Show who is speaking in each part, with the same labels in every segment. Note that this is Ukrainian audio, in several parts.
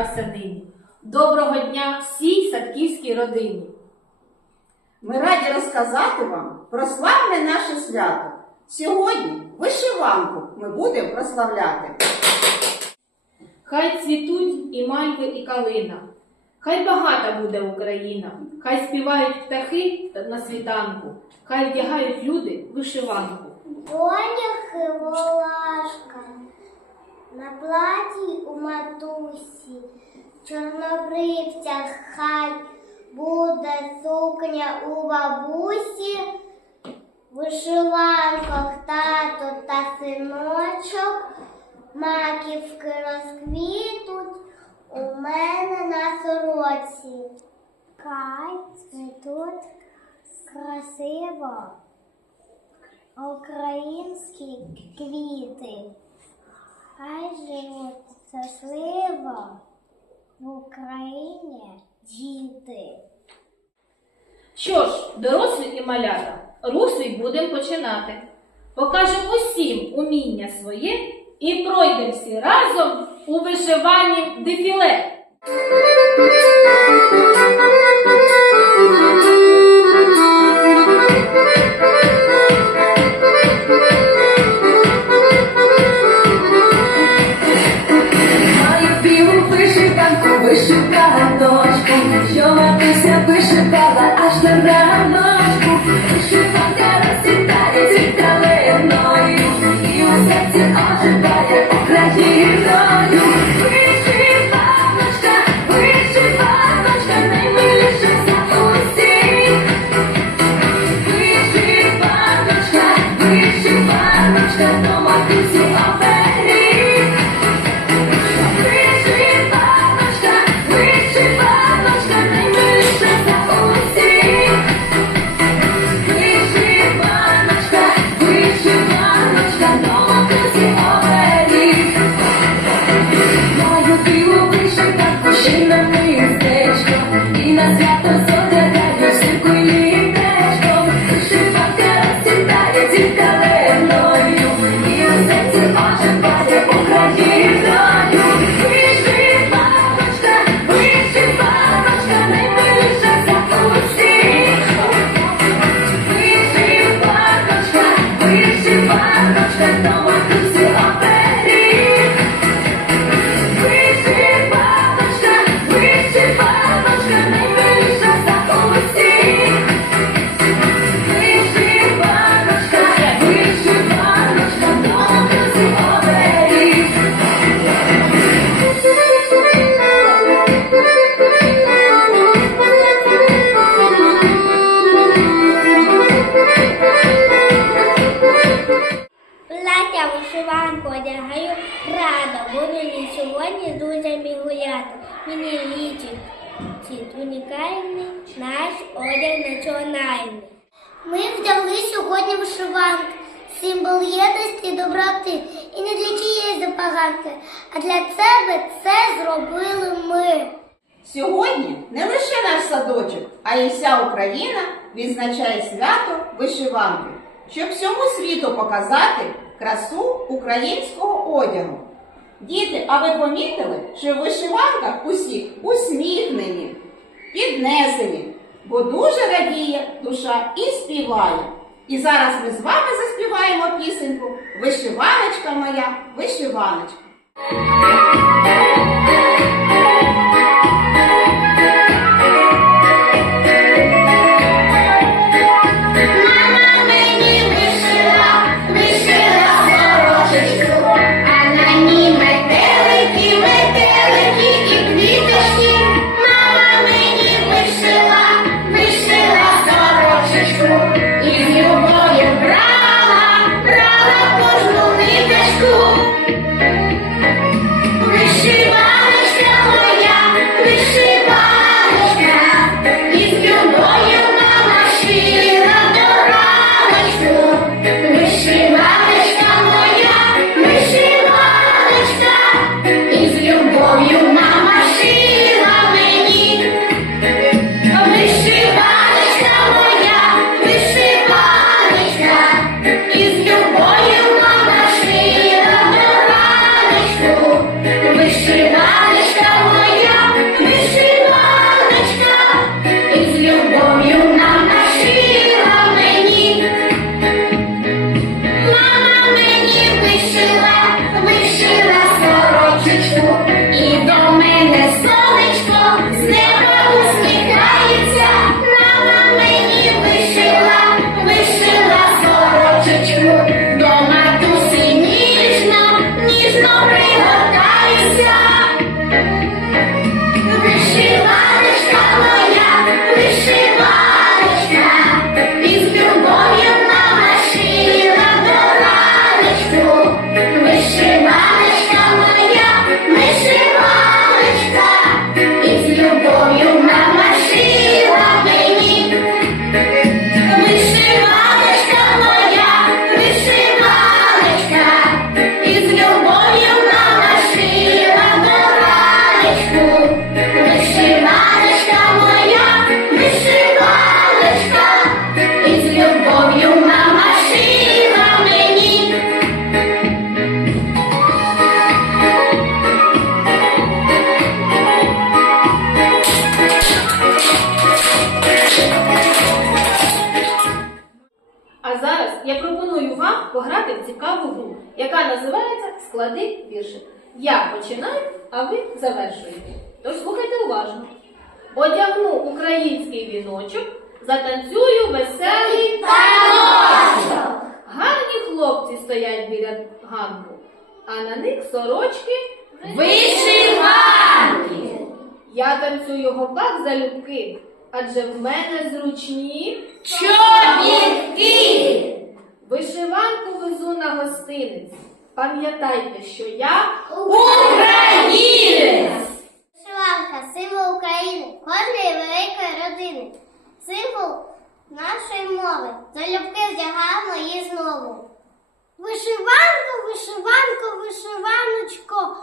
Speaker 1: тут зібрався. Доброго дня всій садківській родині.
Speaker 2: Ми раді розказати вам про славне наше свято. Сьогодні вишиванку ми будемо прославляти.
Speaker 1: Хай цвітуть і мальви, і калина. Хай багата буде Україна, хай співають птахи на світанку, хай вдягають люди вишиванку.
Speaker 3: Доняхи на платі у матусі, чорнобривцях хай буде сукня у бабусі, в вишиванках тато та синочок, маківки розквітуть у мене на сороці. Хай цвітуть красиво українські квіти. Хай живуть щасливо в Україні діти.
Speaker 1: Що ж, дорослі і малята, рух будемо починати. Покажемо усім уміння своє і пройдемо всі разом у вишиванні дефіле.
Speaker 3: Сьогодні вишиванки, символ єдності доброти. І не для чиєї запаганки, а для себе це зробили ми.
Speaker 2: Сьогодні не лише наш садочок, а й вся Україна відзначає свято вишиванки, щоб всьому світу показати красу українського одягу. Діти, а ви помітили, що в вишиванках усіх усміхнені, піднесені, бо дуже радіє душа і співає. І зараз ми з вами заспіваємо пісеньку Вишиваночка моя, вишиваночка.
Speaker 1: Усіма пограти в цікаву гру, яка називається Склади віршик. Я починаю, а ви завершуєте. Тож слухайте уважно. Одягну український віночок, затанцюю веселий танок. Гарні хлопці стоять біля ганку, а на них сорочки вишиванки. Я танцюю гопак залюбки, адже в мене зручні чобітки. Вишиванку везу на гостинець. Пам'ятайте, що я українець.
Speaker 3: Вишиванка символ України, кожної великої родини, символ нашої мови. Залюбки вдягаємо її знову. Вишиванко, вишиванко, вишиваночко,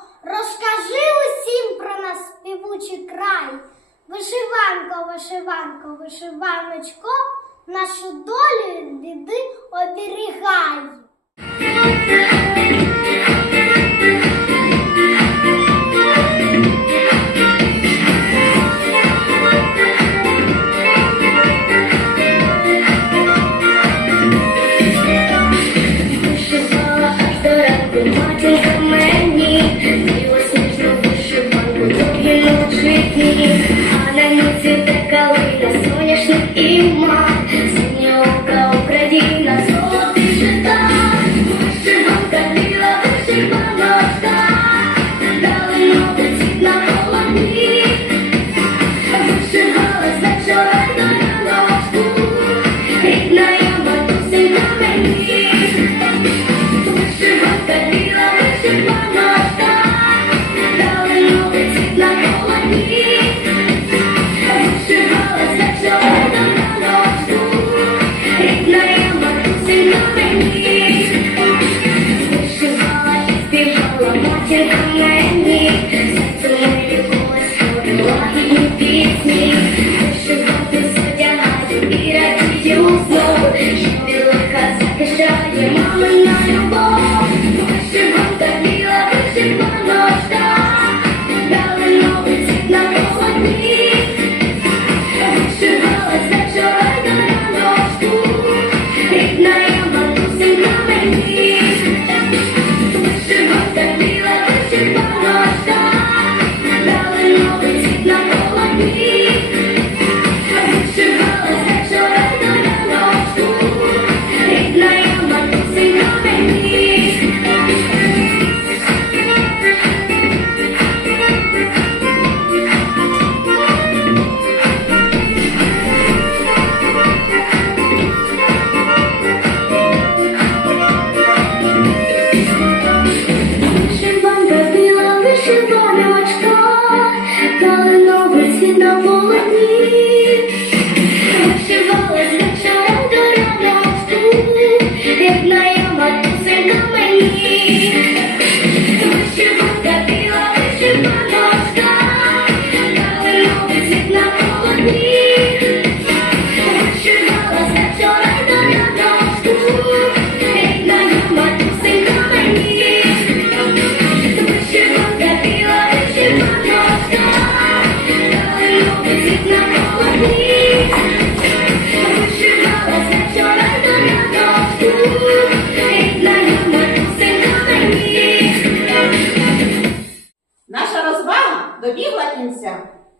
Speaker 3: Вишиванко, вишиванко, вишиваночко, нашу долю біди оберігай.
Speaker 4: night.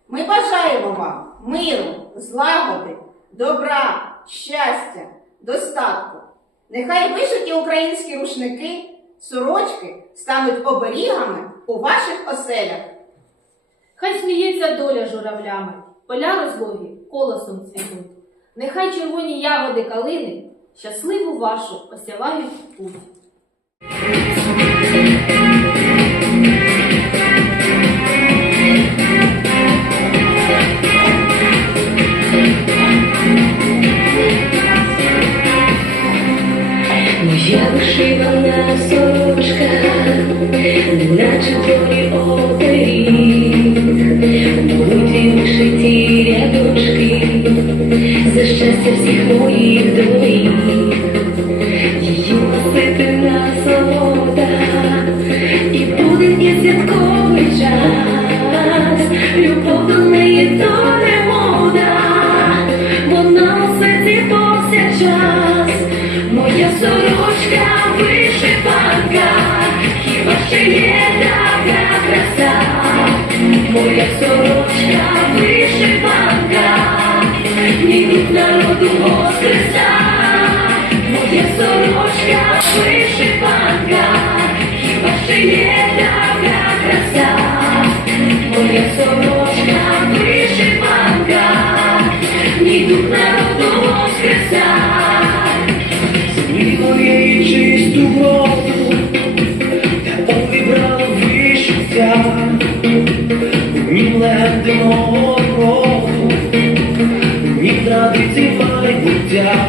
Speaker 4: Ми бажаємо вам миру, злагоди, добра, щастя, достатку. Нехай вишиті українські рушники, сорочки стануть оберігами у ваших оселях.
Speaker 1: Хай сміється доля журавлями, поля розлогі колосом цвітуть. Нехай червоні ягоди калини щасливу вашу осявають путь.
Speaker 5: Моя сорочка
Speaker 1: вишиванка, дух народу воскреса, моя сорочка вишиванка, хіба є така краса, моя сорочка вишиванка, дух народу воскреса.
Speaker 6: Землі моєї чисту воду,
Speaker 1: ya